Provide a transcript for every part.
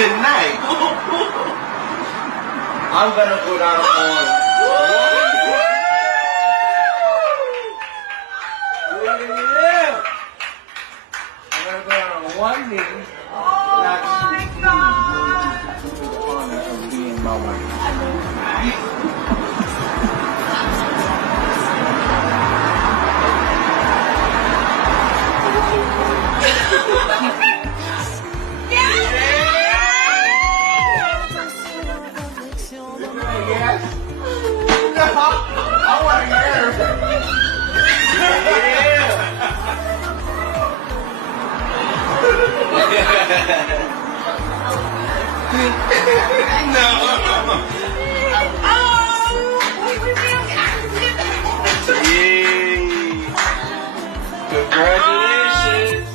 tonight. I'm gonna go down on I'm gonna go down on one knee. Oh my God! To the honor of being my wife. Yes. No, I want to hear. No. Yay. Congratulations.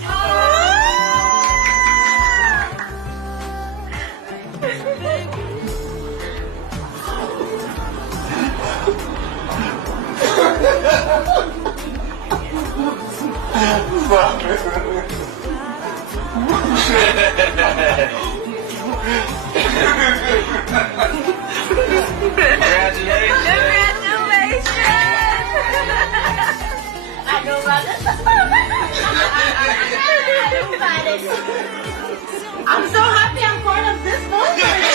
Congratulations! I know about this. I'm so happy I'm part of this moment.